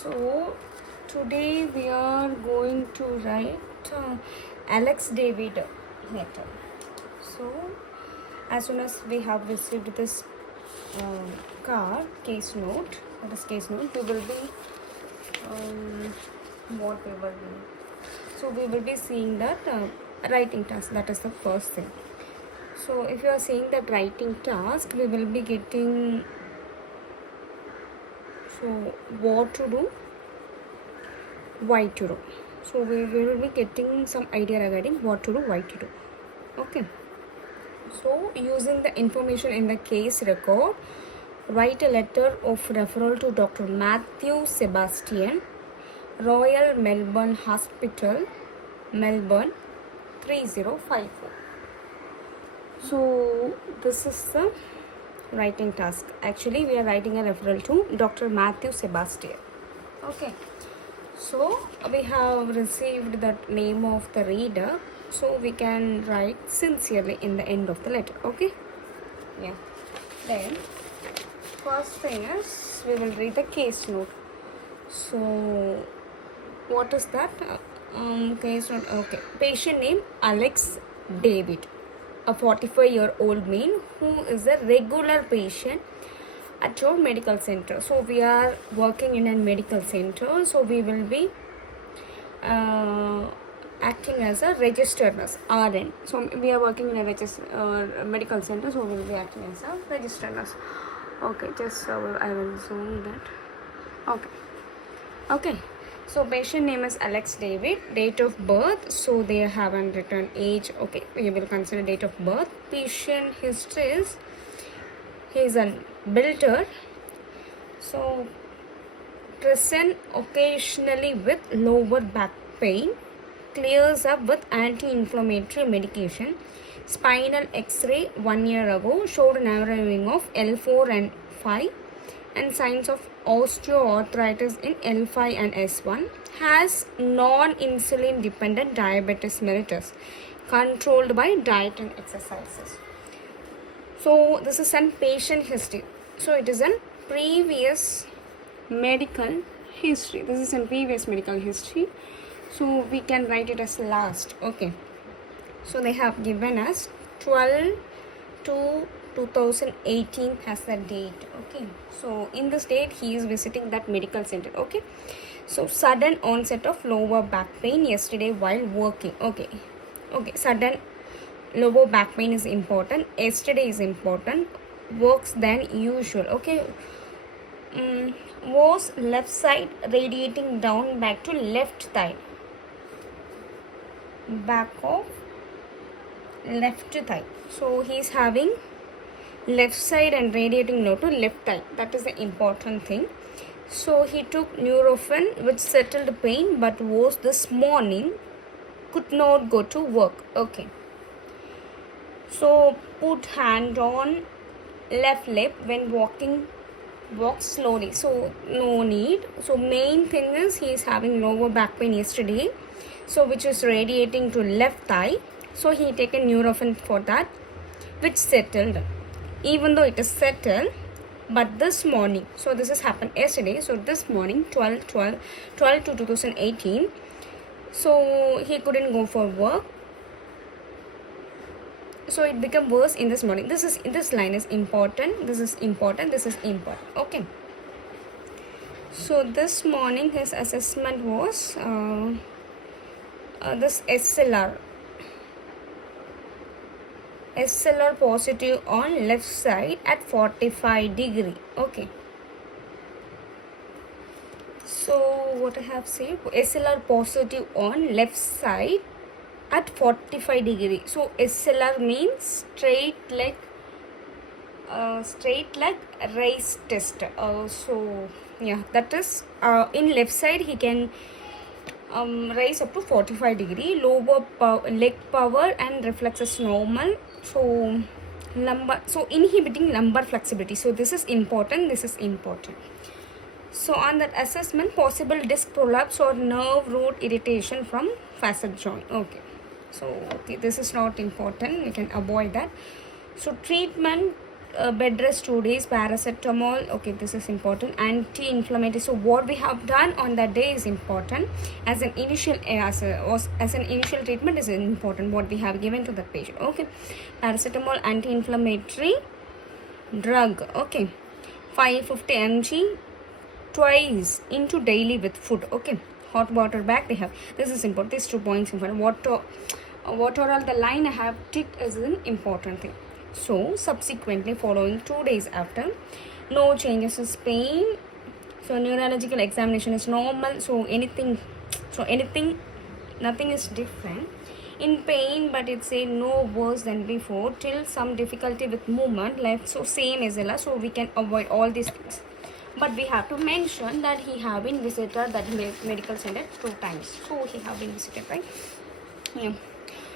So today we are going to write Alex David letter. So as soon as we have received this case note, we will be what we will do. So we will be seeing that writing task. That is the first thing. So if you are seeing that writing task, we will be getting what to do, why to do. So we will be getting some idea regarding what to do, why to do. Okay. So using the information in the case record, write a letter of referral to Dr. Matthew Sebastian, Royal Melbourne Hospital, Melbourne 3054. So this is the writing task. Actually we are writing a referral to Dr. Matthew Sebastian. Okay. So we have received the name of the reader, so we can write sincerely in the end of the letter. Okay. Yeah. Then first thing is we will read the case note. So what is that? Case note. Okay. Patient name Alex David, a 45-year-old man who is a regular patient at your medical center. So we are working in a medical center, so we will be acting as a registered nurse, RN. So we are working in a medical center, so we will be acting as a registered nurse. Okay, just I will zoom that. Okay. So patient name is Alex David. Date of birth, so they haven't written age. Okay, we will consider date of birth. Patient history is he is a builder, so present occasionally with lower back pain, clears up with anti-inflammatory medication. Spinal x-ray 1 year ago showed narrowing of L4 and 5 and signs of osteoarthritis in L5 and S1. Has non-insulin dependent diabetes mellitus controlled by diet and exercises. So this is an patient history. So it is an previous medical history. This is a previous medical history. So we can write it as last. Okay. So they have given us 12 to 2018 as the date. Okay. So in this date he is visiting that medical center. Okay. So sudden onset of lower back pain yesterday while working. Okay. Sudden lower back pain is important. Yesterday is important. Works than usual. Okay. Was left side radiating down back to left thigh. Back of left thigh. So he is having left side and radiating now to left thigh. That is the important thing. So he took Nurofen which settled pain but was this morning could not go to work. Okay. So put hand on left lip when walking, walk slowly. So no need. So main thing is he is having lower back pain yesterday, so which is radiating to left thigh. So he taken Nurofen for that, which settled. Even though it is settled, but this morning, so this has happened yesterday, so this morning 12 to 2018, so he couldn't go for work. So it became worse in this morning. This line is important. This is important. Okay. So this morning his assessment was this SLR positive on left side at 45 degree. Okay. So what I have said, SLR positive on left side at 45 degree. So SLR means straight leg raise test. So yeah, that is in left side he can raise up to 45 degree. Lower leg power and reflexes normal. So lumbar, so inhibiting lumbar flexibility. So this is important. So on that assessment, possible disc prolapse or nerve root irritation from facet joint. Okay. So okay, this is not important. We can avoid that. So treatment bed rest 2 days, paracetamol. Okay, this is important. Anti-inflammatory. So what we have done on that day is important. As an initial treatment is important. What we have given to the patient. Okay, paracetamol, anti-inflammatory drug. Okay, 550 mg twice into daily with food. Okay, hot water bag they have. This is important. These 2 points important. What are all the line I have ticked is an important thing. So subsequently following 2 days after, no changes in pain. So neurological examination is normal. So nothing is different in pain, but it say no worse than before till some difficulty with movement left. So same as Ella. So we can avoid all these things. But we have to mention that he have been visited that medical center 2 times. So he have been visited, right? Yeah.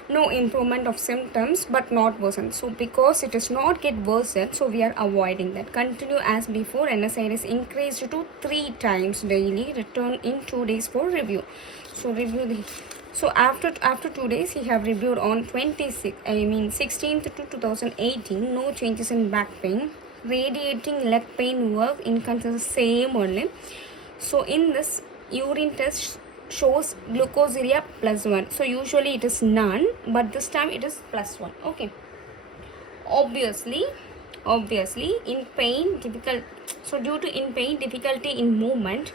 No improvement of symptoms but not worsened. So because it is not get worsened, so we are avoiding that. Continue as before. NSI is increased to 3 times daily. Return in 2 days for review. So review the. So after 2 days, he have reviewed on 16th to 2018. No changes in back pain. Radiating leg pain work inconsistent, same only. So in this urine test shows glucosuria +1. So usually it is none, but this time it is +1. Okay. Obviously in pain difficult. So due to in pain difficulty in movement.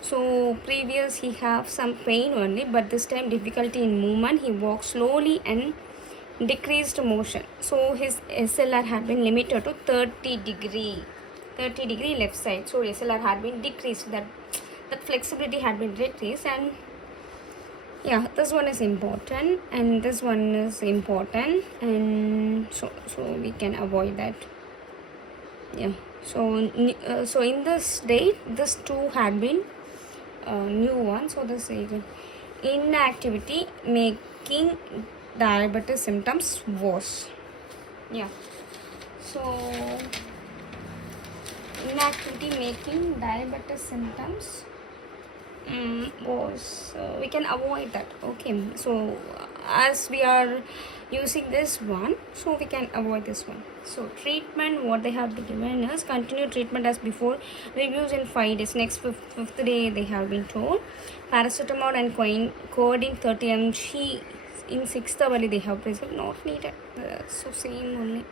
So previous he have some pain only, but this time difficulty in movement. He walks slowly and decreased motion. So his SLR had been limited to 30 degree left side. So SLR had been decreased. That flexibility had been decreased. And yeah, this one is important and this one is important, and so we can avoid that. Yeah. So in this date, this 2 had been new one. So this is inactivity making diabetes symptoms worse. Yeah. So inactivity making diabetes symptoms worse. We can avoid that. Okay. So as we are using this one, so we can avoid this one. So treatment, what they have given us, continue treatment as before. Reviews in 5 days. Next fifth day they have been told. Paracetamol and codeine 30 mg in 6th hour they have prescribed, not needed. So same only.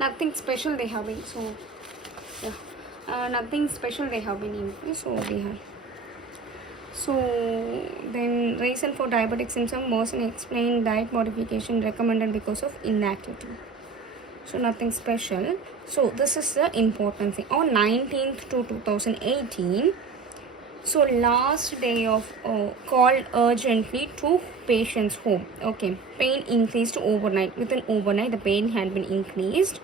Nothing special they have been. So yeah, nothing special they have been in. So they have. So then reason for diabetic symptom worsen, explain diet modification recommended because of inactivity. So nothing special. So this is the important thing. On 19th to 2018, so last day of called urgently to patient's home. Okay, pain increased overnight. Within overnight the pain had been increased.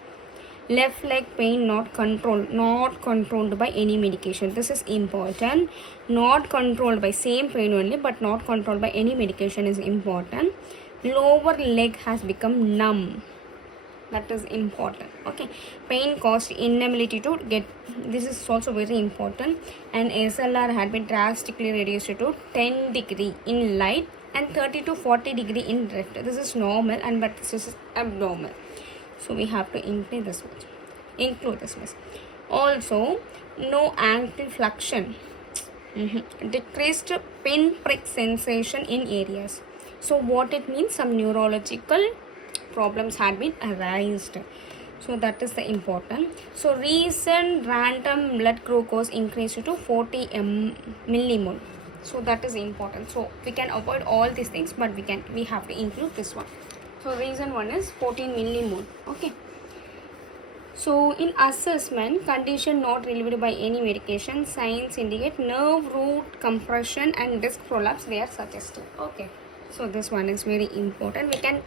Left leg pain not controlled by any medication. This is important. Not controlled by same pain only, but not controlled by any medication is important. Lower leg has become numb. That is important. Okay, pain caused inability to get. This is also very important. And SLR had been drastically reduced to 10 degree in light and 30 to 40 degree in drift. This is normal, and but this is abnormal. So we have to include this much. Also, no ankle flexion. Decreased pinprick sensation in areas. So what it means, some neurological problems had been arised. So that is the important. So recent random blood glucose increased to 40 millimole. So that is important. So we can avoid all these things, but we have to include this one. So reason one is 14 millimole. Okay. So in assessment, condition not relieved by any medication, signs indicate nerve root compression and disc prolapse they are suggested. Okay. So this one is very important. We can.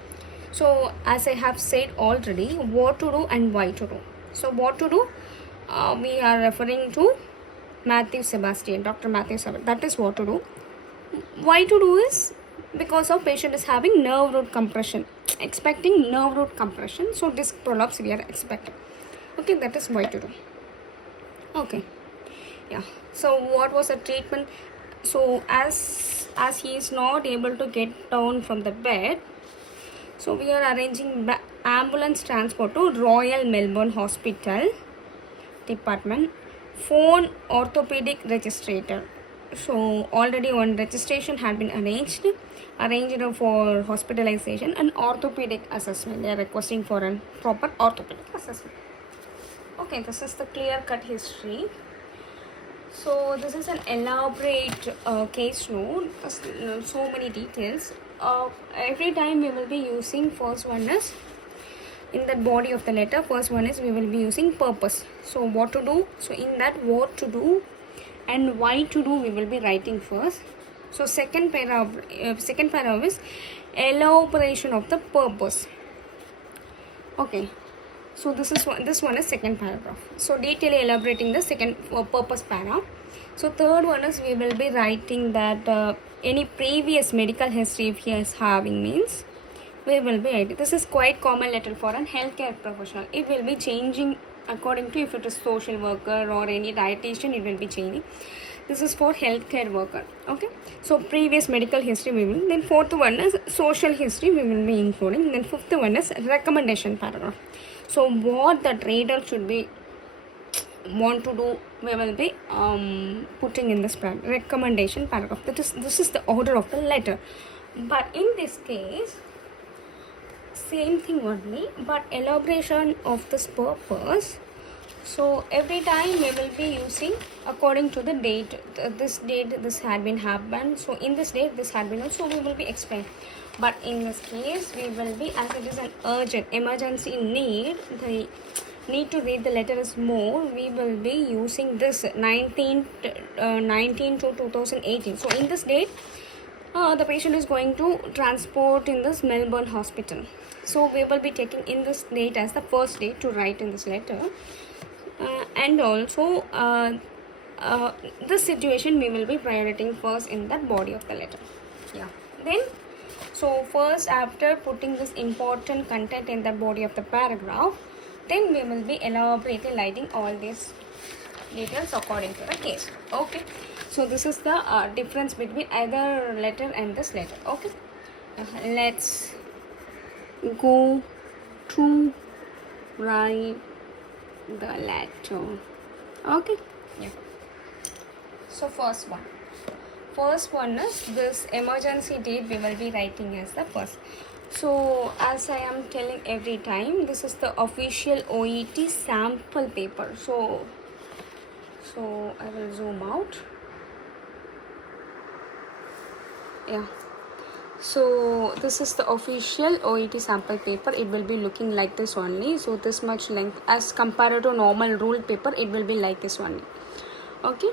So as I have said already, what to do and why to do. So what to do? We are referring to SEBASTIAN, Dr. Matthew Sebastian. That is what to do. Why to do is because of patient is having nerve root compression, expecting nerve root compression. So disc prolapse we are expecting. Okay, that is why to do. Okay, yeah. So what was the treatment? So as he is not able to get down from the bed, so we are arranging ambulance transport to Royal Melbourne Hospital Department. Phone orthopedic registrator. So already one registration had been arranged for hospitalization and orthopedic assessment. They are requesting for a proper orthopedic assessment. Okay, this is the clear-cut history. So this is an elaborate case note, so many details. Every time we will be using, first one is in the body of the letter, first one is we will be using purpose. So what to do, so in that what to do and why to do we will be writing first. So second paragraph is elaboration of the purpose. Okay, so this one is second paragraph. So detail elaborating the second purpose para. So third one is we will be writing that any previous medical history if he is having means we will be writing. This is quite common letter for an healthcare professional. It will be changing according to if it is social worker or any dietitian, it will be changing. This is for healthcare worker. Okay, so previous medical history we will. Then fourth one is social history we will be including. Then fifth one is recommendation paragraph. So what the trader should be want to do, we will be putting in this recommendation paragraph. This is the order of the letter, but in this case same thing only, but elaboration of this purpose. So every time we will be using according to the date. This date this had been happened. So in this date this had been. So we will be explained. But in this case we will be, as it is an urgent emergency need, the need to read the letter is more. We will be using this 19 to 2018. So in this date, the patient is going to transport in this Melbourne hospital. So we will be taking in this date as the first date to write in this letter. And also this situation we will be prioritizing first in that body of the letter. Yeah. Then so first, after putting this important content in the body of the paragraph, then we will be elaborately writing all these details according to the case. Okay, so this is the difference between either letter and this letter. Okay, let's go to write the letter. Okay, yeah. So first one is this emergency date we will be writing as the first. So as I am telling every time, this is the official OET sample paper. So I will zoom out. Yeah, so this is the official OET sample paper. It will be looking like this only. So this much length as compared to normal ruled paper, it will be like this only. Okay,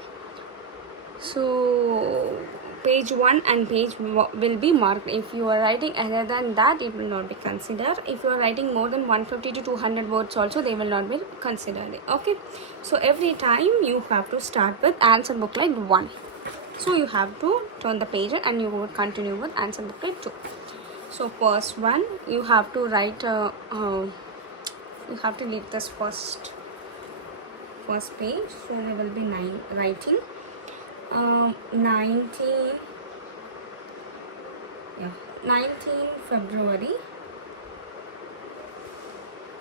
so page 1 and page will be marked. If you are writing other than that, it will not be considered. If you are writing more than 150 to 200 words also, they will not be considered. Okay, so every time you have to start with answer booklet 1. So you have to turn the page and you would continue with answer booklet 2. So first one, you have to write you have to leave this first page. So we will be writing 19 February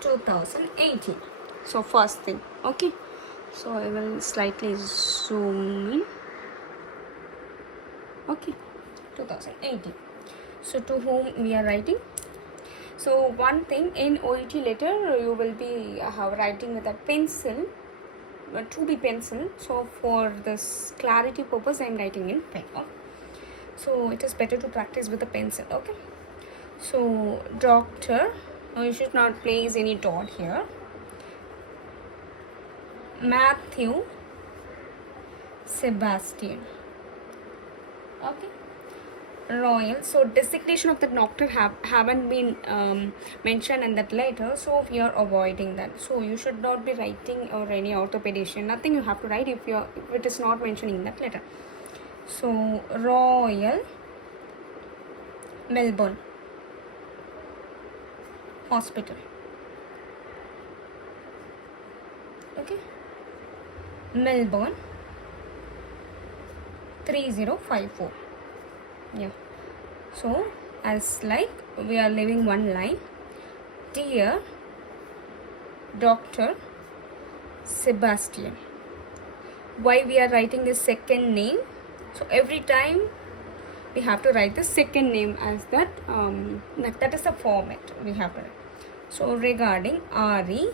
2018. So first thing. Okay, so I will slightly zoom in. Okay, 2018. So to whom we are writing? So one thing, in OET letter you will be writing with a pencil, 2B pencil. So for this clarity purpose I am writing in pen. Okay? So it is better to practice with a pencil. Okay, so doctor, you should not place any dot here. Matthew Sebastian. Okay, Royal. So designation of the doctor haven't been mentioned in that letter, so we are avoiding that. So you should not be writing or any orthopedician, nothing you have to write if it is not mentioned in that letter. So Royal Melbourne Hospital. Okay, Melbourne 3054. Yeah, so as like we are leaving one line, Dear Dr. Sebastian. Why we are writing the second name? So every time we have to write the second name as that. That is the format we have to write. So regarding Ari,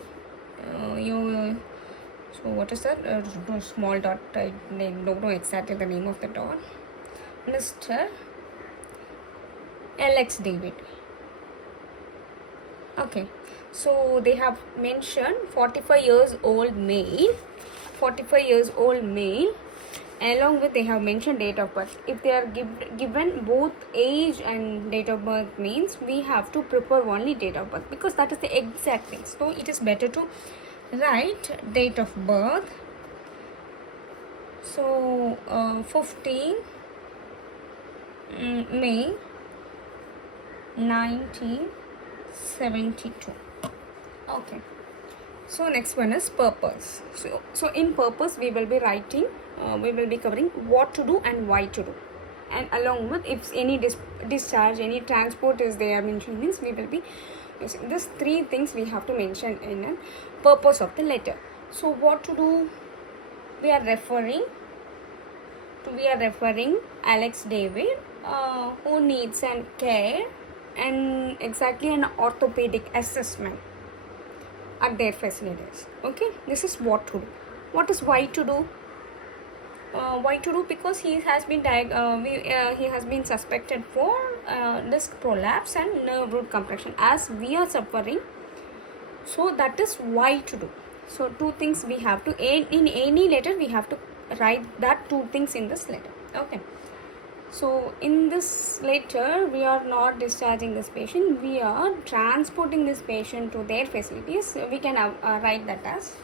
so what is that? Small dot. I don't know exactly the name of the dot. Mr. Alex David. Okay, so they have mentioned 45 years old male. 45 years old male. Along with they have mentioned date of birth. If they are given both age and date of birth, means we have to prepare only date of birth, because that is the exact thing. So it is better to write date of birth. So 15 May 1972. Okay. So next one is purpose. So in purpose we will be writing, we will be covering what to do and why to do, and along with if any discharge, any transport is there mentioned, means we will be using these three things we have to mention in a purpose of the letter. So what to do? We are referring Alex David, who needs an care and exactly an orthopedic assessment at their facilities. Okay, this is what to do. What is why to do? Why to do? Because he has been he has been suspected for disc prolapse and nerve root compression, as we are suffering. So that is why to do. So two things we have to, in any letter we have to write that two things in this letter. Okay. So in this letter we are not discharging this patient, we are transporting this patient to their facilities. We can write that as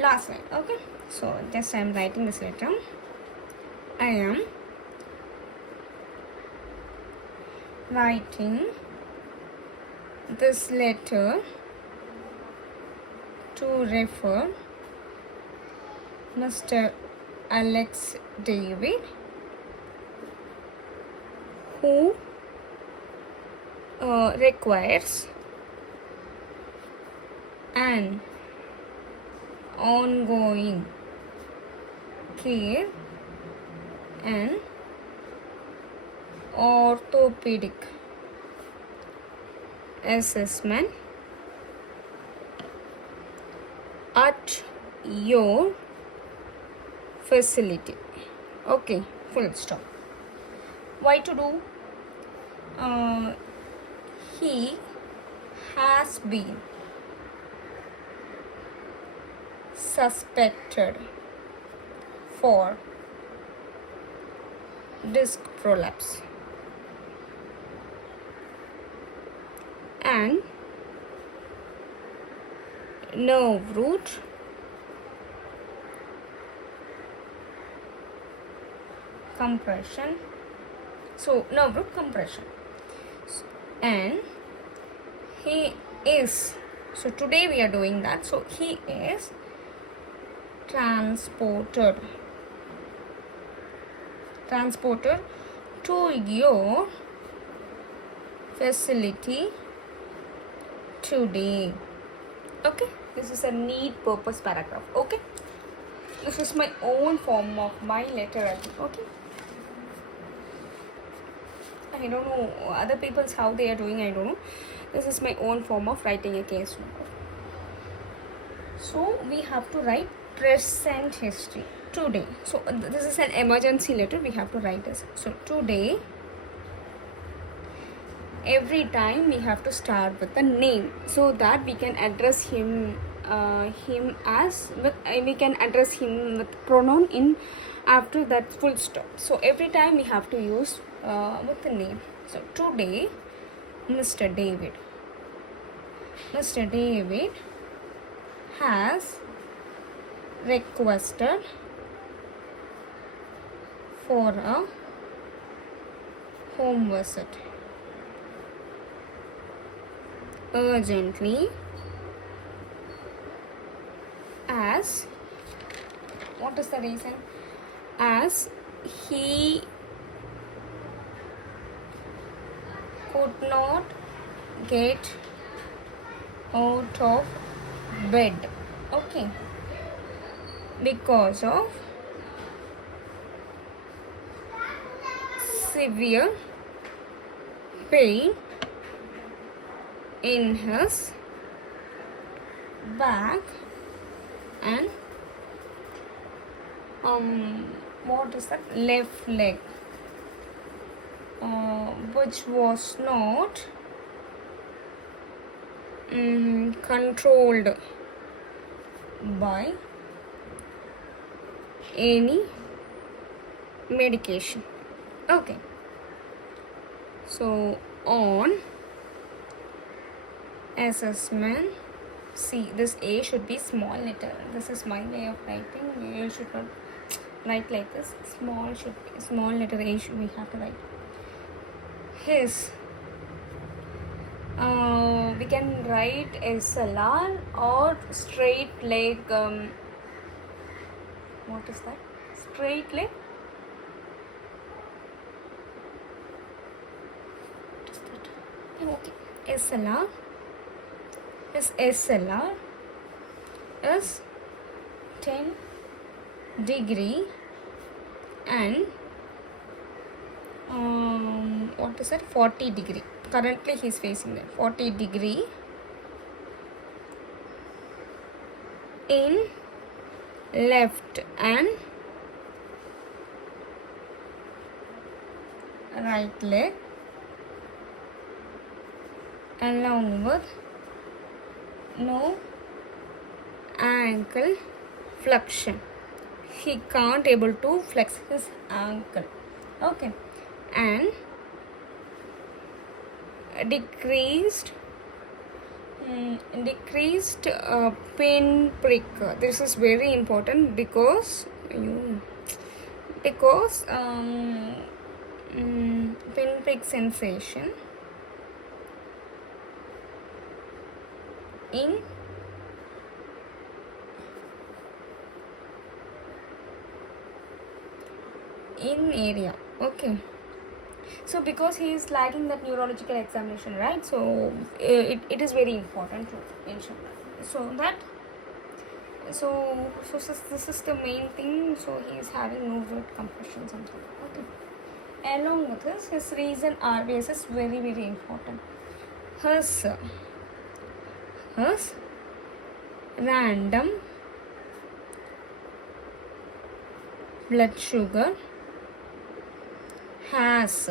last line. Okay, so just I am writing this letter. I am writing this letter to refer Mr. Alex David, who requires an ongoing care and orthopedic assessment at your facility. Okay, full stop. Why to do? He has been suspected for disc prolapse and nerve root compression. So nerve root compression, and he is, so today we are doing that. So he is transported to your facility today. Okay, this is a neat purpose paragraph. Okay, this is my own form of my letter. Okay, I don't know other people's how they are doing, I don't know. This is my own form of writing a case note. So we have to write present history today. So this is an emergency letter, we have to write this. So today, every time we have to start with the name, so that we can address him we can address him with pronoun in after that full stop. So every time we have to use with the name. So today, Mr. David has requested for a home visit urgently, as, what is the reason? As he could not get out of bed. Okay, because of severe pain in his back and what is that, left leg, which was not controlled by any medication. Okay, so on assessment, see, this A should be small letter. This is my way of writing. You should not write like this. Small should be small letter A should we have to write. His we can write SLR or straight leg. What is that? Straight leg. What is that? Okay, SLR. His SLR is 10 degree and what is that, 40 degree. Currently he is facing that 40 degree in left and right leg, along with no ankle flexion. He can't able to flex his ankle. Okay, and decreased pinprick. This is very important because pinprick sensation in area. Okay, so because he is lacking that neurological examination, right? So it is very important to mention that. So this is the main thing. So he is having no blood compressions and so on. Okay, along with this, his reason RBS is very, very important. His random blood sugar has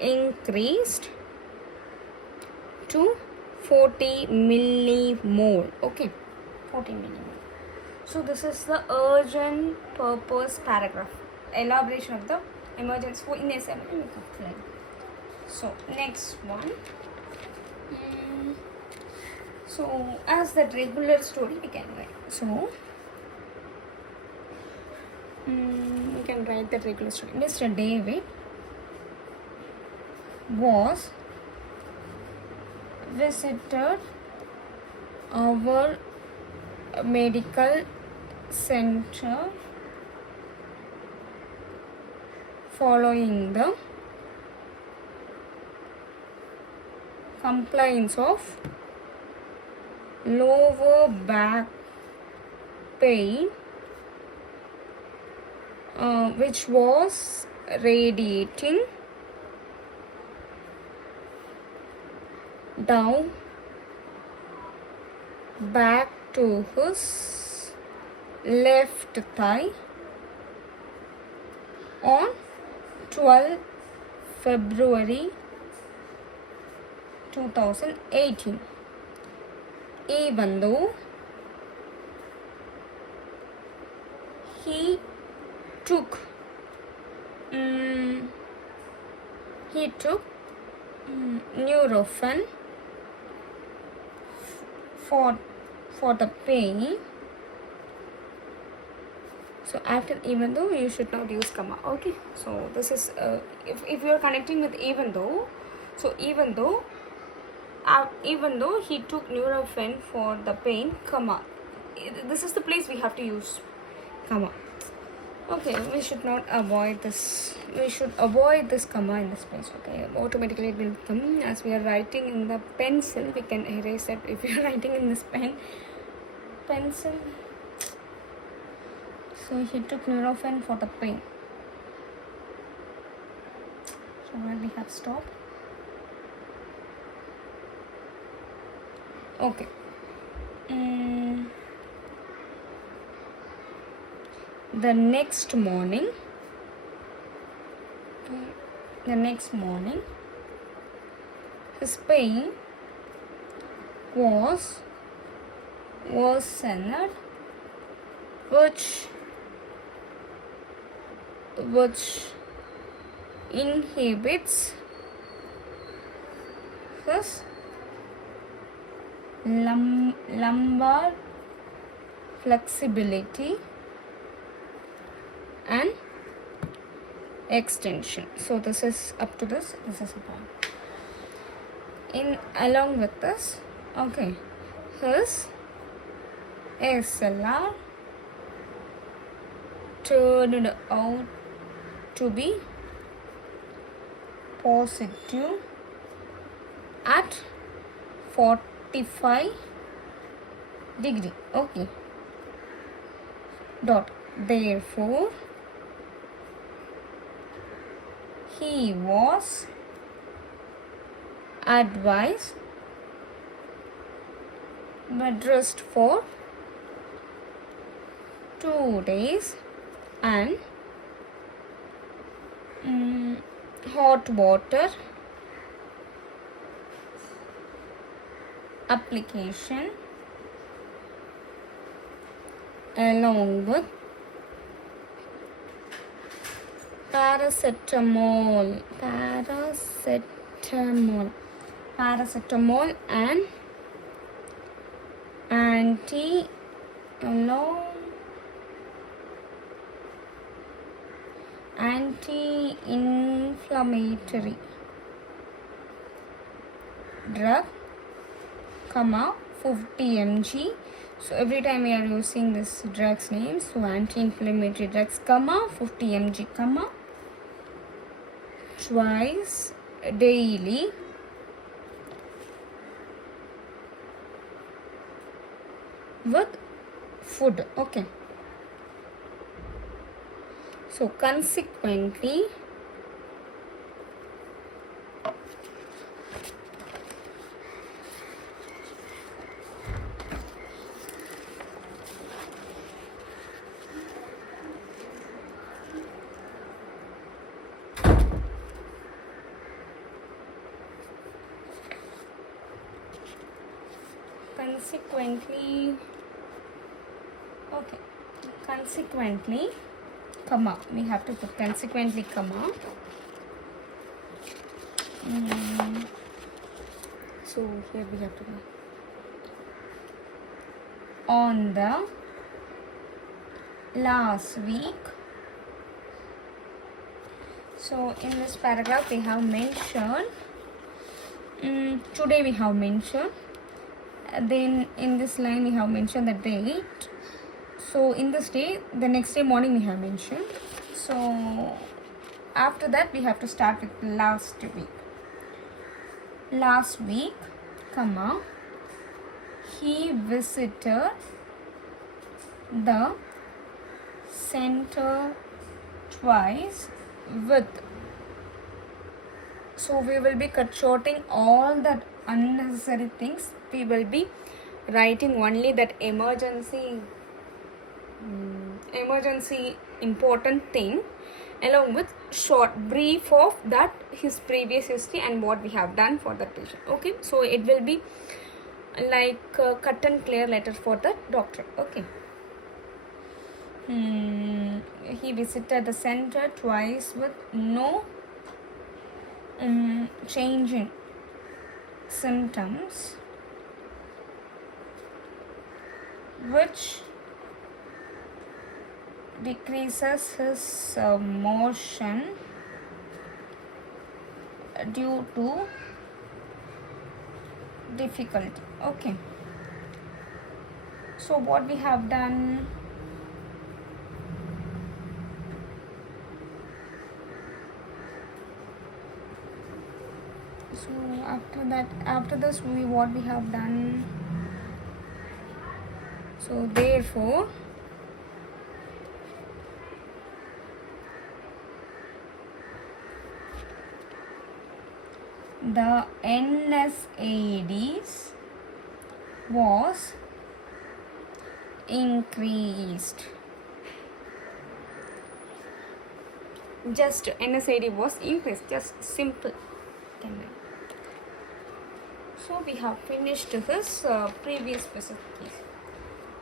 increased to 40 millimole. Okay, 40 millimole. So this is the urgent purpose paragraph, elaboration of the emergency in assembly. So next one. So as that regular story we can write. So we can write the regular story. Mr. David was visited our medical center following the complaints of lower back pain which was radiating down back to his left thigh on 12 February 2018. Even though he took Nurofen for the pain. So after even though, you should not use comma. Okay, so this is if you are connecting with even though, so even though he took Nurofen for the pain, comma, this is the place we have to use comma. Okay, we should not avoid this. We should avoid this comma in this place. Okay, automatically it will come as we are writing in the pencil. We can erase that if you are writing in this pencil. So he took Nurofen for the pain. So where we have stopped. Okay. The next morning, his pain was worsened, which inhibits his lumbar flexibility and extension. So this is up to this is a point. Along with this, okay, his SLR turned out to be positive at 45 degree. Okay. Therefore, he was advised bed rest for 2 days and hot water application along with paracetamol and anti-inflammatory drug, 50 mg. So every time we are using this drug's name, so anti-inflammatory drugs, 50 mg, twice daily with food. Okay. So consequently, comma, we have to put consequently, comma. So here we have to go. On the last week. So in this paragraph we have mentioned, today we have mentioned, then in this line we have mentioned the date. So in this day, the next day morning we have mentioned. So after that we have to start with last week. Last week, comma, he visited the center twice with. So we will be cut shorting all that unnecessary things. We will be writing only that emergency important thing along with short brief of that his previous history and what we have done for that patient. Okay, so it will be like a cut and clear letter for the doctor. Okay. He visited the center twice with no change in symptoms, which decreases his motion due to difficulty. Okay. So what we have done, So after this what we have done. So therefore the NSAIDs was increased. Just NSAID was increased, just simple. So we have finished his previous specification.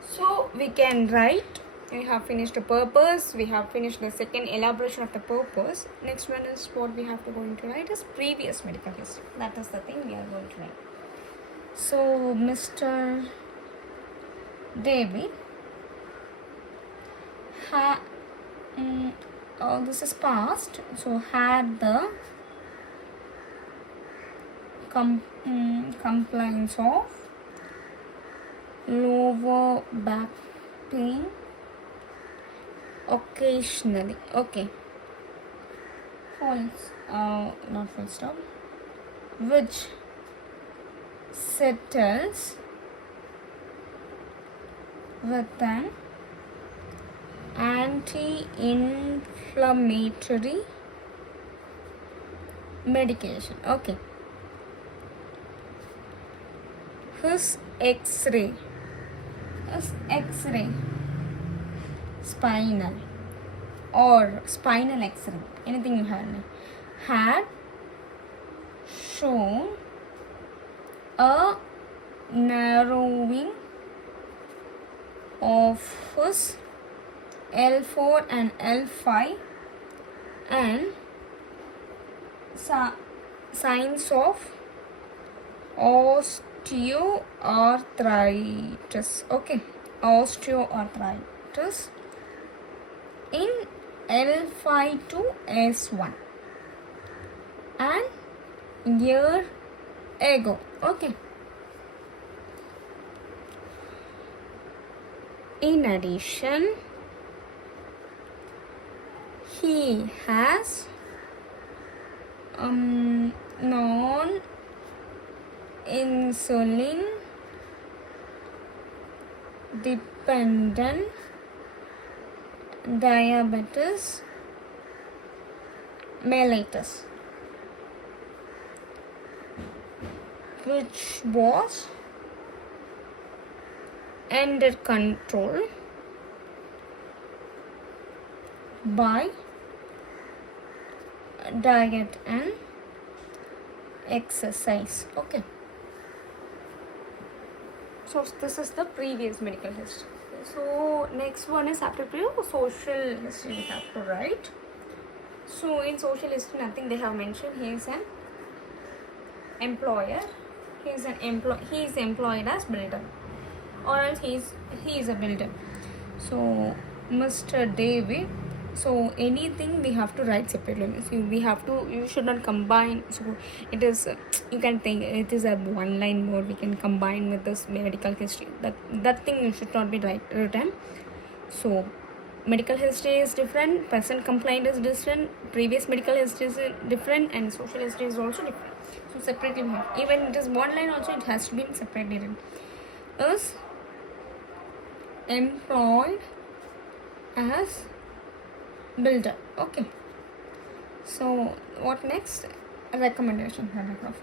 So we can write, we have finished the purpose, we have finished the second elaboration of the purpose. Next one is what we have to going to write is previous medical history. That is the thing we are going to write. So Mr. David this is past, so had the complaints of lower back pain occasionally. Okay. Not full stop. Which settles with an anti-inflammatory medication. Okay. His X-ray, spinal or spinal X-ray, anything you had shown a narrowing of his L4 and L5 and signs of osteoarthritis. Okay, osteoarthritis in L5 to S1 and year ago. Okay. In addition, he has non-insulin dependent diabetes mellitus, which was under control by diet and exercise. Okay. So this is the previous medical history. So next one is after social history we have to write. So in social history nothing they have mentioned. He is an employer. He is employed as builder, or else he is a builder. So Mr. David. So anything we have to write separately. So you should not combine. So it is, you can think it is a one line word we can combine with this medical history. That thing you should not be written. So medical history is different, present complaint is different, previous medical history is different, and social history is also different. So separately we have, even it is one line also, it has to be separately written. Is employed as builder. Okay. So what next? A recommendation paragraph.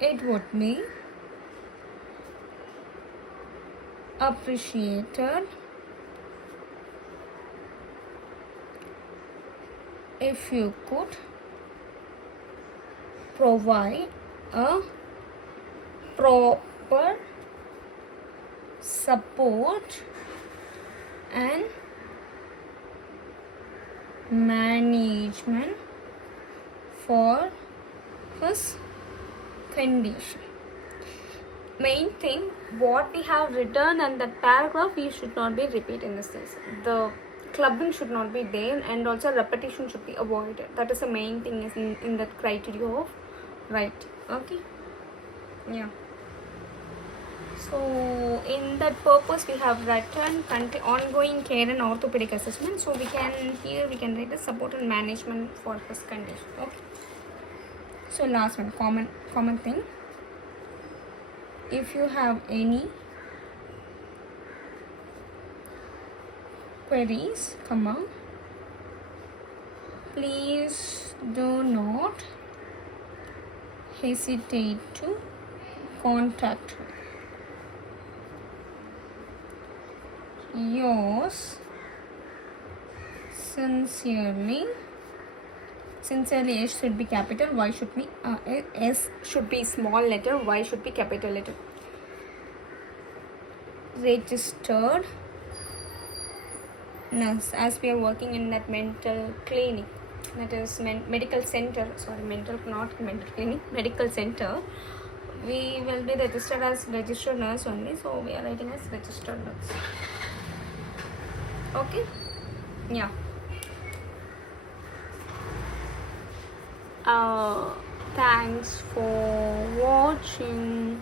It would be appreciated if you could provide a proper support and management for his condition. Main thing what we have written and that paragraph we should not be repeating this thing. The clubbing should not be there, and also repetition should be avoided. That is the main thing is in that criteria of writing. Okay. Yeah. So in that purpose we have written ongoing care and orthopedic assessment. So we can write the support and management for his condition. Okay. So last one, common thing. If you have any queries, please do not hesitate to contact me. Yours sincerely. Sincerely, S should be capital, Y should be S should be small letter, Y should be capital letter. Registered nurse, as we are working in that mental clinic, that is medical center, sorry, not mental clinic, medical center, we will be registered as registered nurse only, so we are writing as registered nurse. Okay, yeah. Thanks for watching.